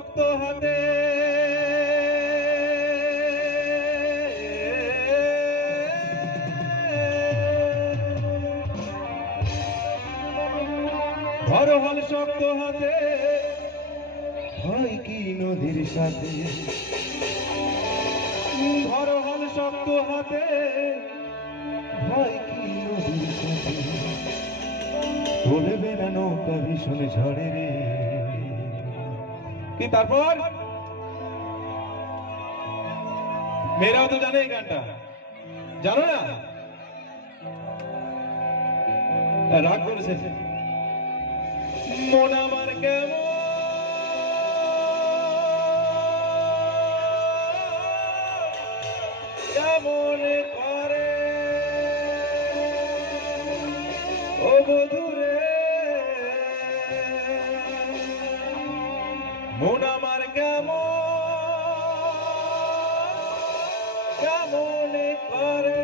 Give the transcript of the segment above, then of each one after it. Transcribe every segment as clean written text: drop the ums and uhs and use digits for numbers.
শক্ত হাতে ধরো হাল শক্ত হাতে হয় কি নদীর সাথে ধরো হাল শক্ত হাতে হয় কি নদীর সাথে চলবে না নৌকা ভীষণ ঝড়ে রে কি তারপর মেয়েরাও তো জানে এই গানটা জানো না রাগ করেছে মন আমার কেমন কেমন করে ও বধুরে মন আমার কেমন কেমন করে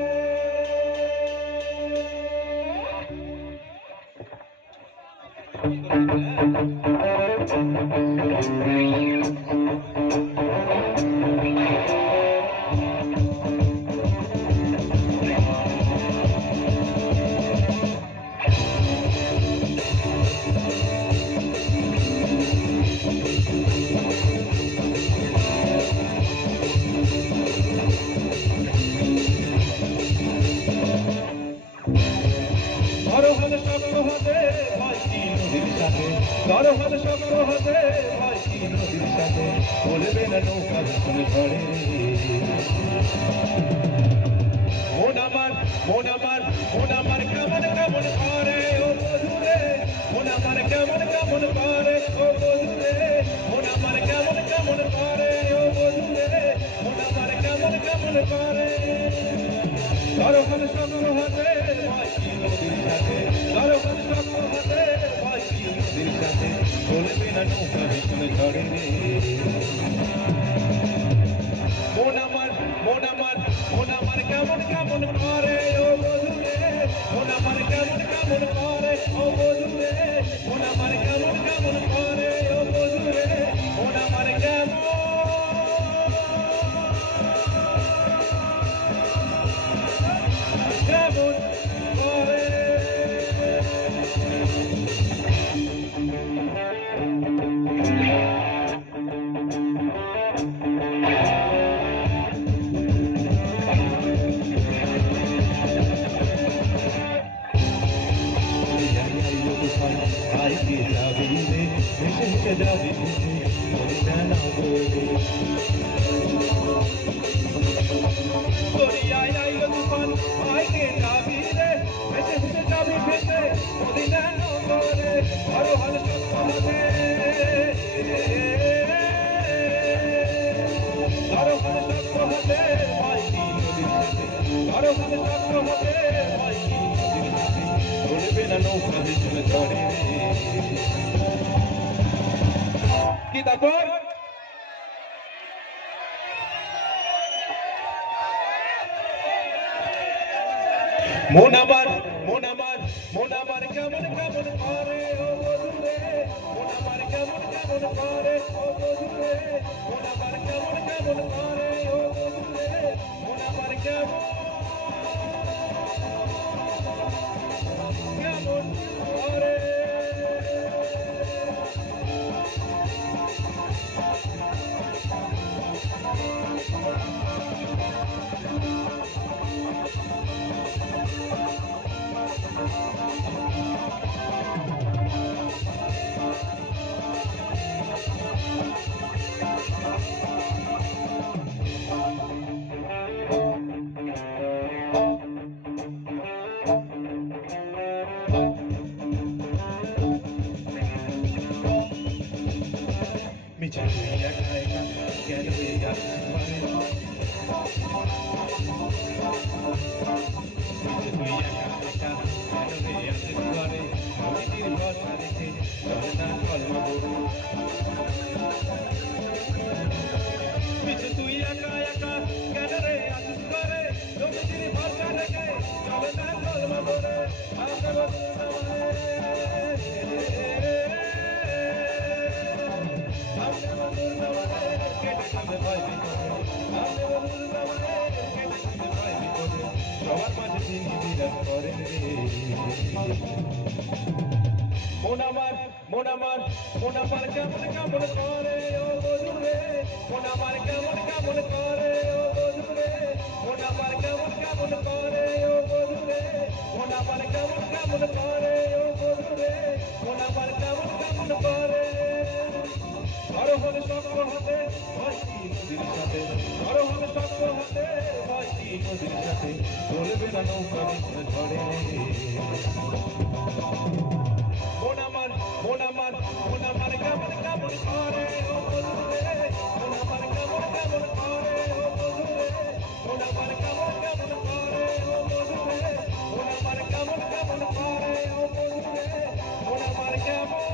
ধরো হাল শক্ত হাতে হয় কি নদীর সাথে ধরো হাল শক্ত হাতে হয় কি নদীর সাথে বলবে না নৌকা ভীষণ ঝড়ে মন আমার মন আমার মন আমার কেমন কেমন করে ও বধুরে মন আমার কেমন কেমন করে ও বধুরে মন আমার কেমন কেমন করে ও বধুরে মন আমার কেমন কেমন করে ধরো হাল শক্ত হাতে হয় কি নদীর সাথে ধরো হাল শক্ত হাতে হয় কি নদীর সাথে চলবে না নৌকা ভীষণ ঝড়ে রে মন আমার মন আমার মন আমার কেমন কেমন করে ও বধুরে মন আমার কেমন কেমন করে ও বধুরে মন আমার কেমন কেমন করে ও বধুরে মন আমার কেমন কেমন করে আইকে যাবি রে ভেসে যাবি দরিয়ায় আইলো তুফান আইকে যাবি রে ভেসে যাবি ভেসে মদিনা নগরে ধরো হাল শক্ত হাতে ধরো হাল শক্ত হাতে হয় কি নদীর সাথে ধরো হাল শক্ত হাতে হয় কি নদীর সাথে চলবে না নৌকা ভীষণ ঝড়ে কি তারপর মন আমার মন আমার মন আমার কেমন কেমন করে ও বধুরে মন আমার কেমন কেমন করে ও বধুরে মন আমার কেমন কেমন করে ও বধুরে মন আমার কেমন কেমন করে মিছে তুই একা একা কেন এই আসতে পারে মিছে তুই একা একা কেন এই আসতে পারে নদীর ভরসা রেখে চলে না কলমা বড় মিছে তুই একা একা কেন রে আসতে পারে নদীর ভরসা রেখে চলে না কলমা বড় আমাকে বদল আমাকে বদল করে মন আমার কেমন কেমন করে ও বধুরে মন আমার কেমন কেমন করে ও বধুরে মন আমার কেমন কেমন করে ও বধুরে মন আমার কেমন কেমন করে ও বধুরে মন আমার কেমন কেমন করে আরো হলে শক্ত হাতে ভাসি নদীর সাথে আরো হলে শক্ত হাতে ভাসি নদীর সাথে চলবে না নৌকা ঝড়ে মন আমার কেমন কেমন করে ও বধুরে মন আমার কেমন কেমন করে ও বধুরে মন আমার কেমন কেমন করে ও বধুরে মন আমার কেমন কেমন করে ও বধুরে মন আমার কেমন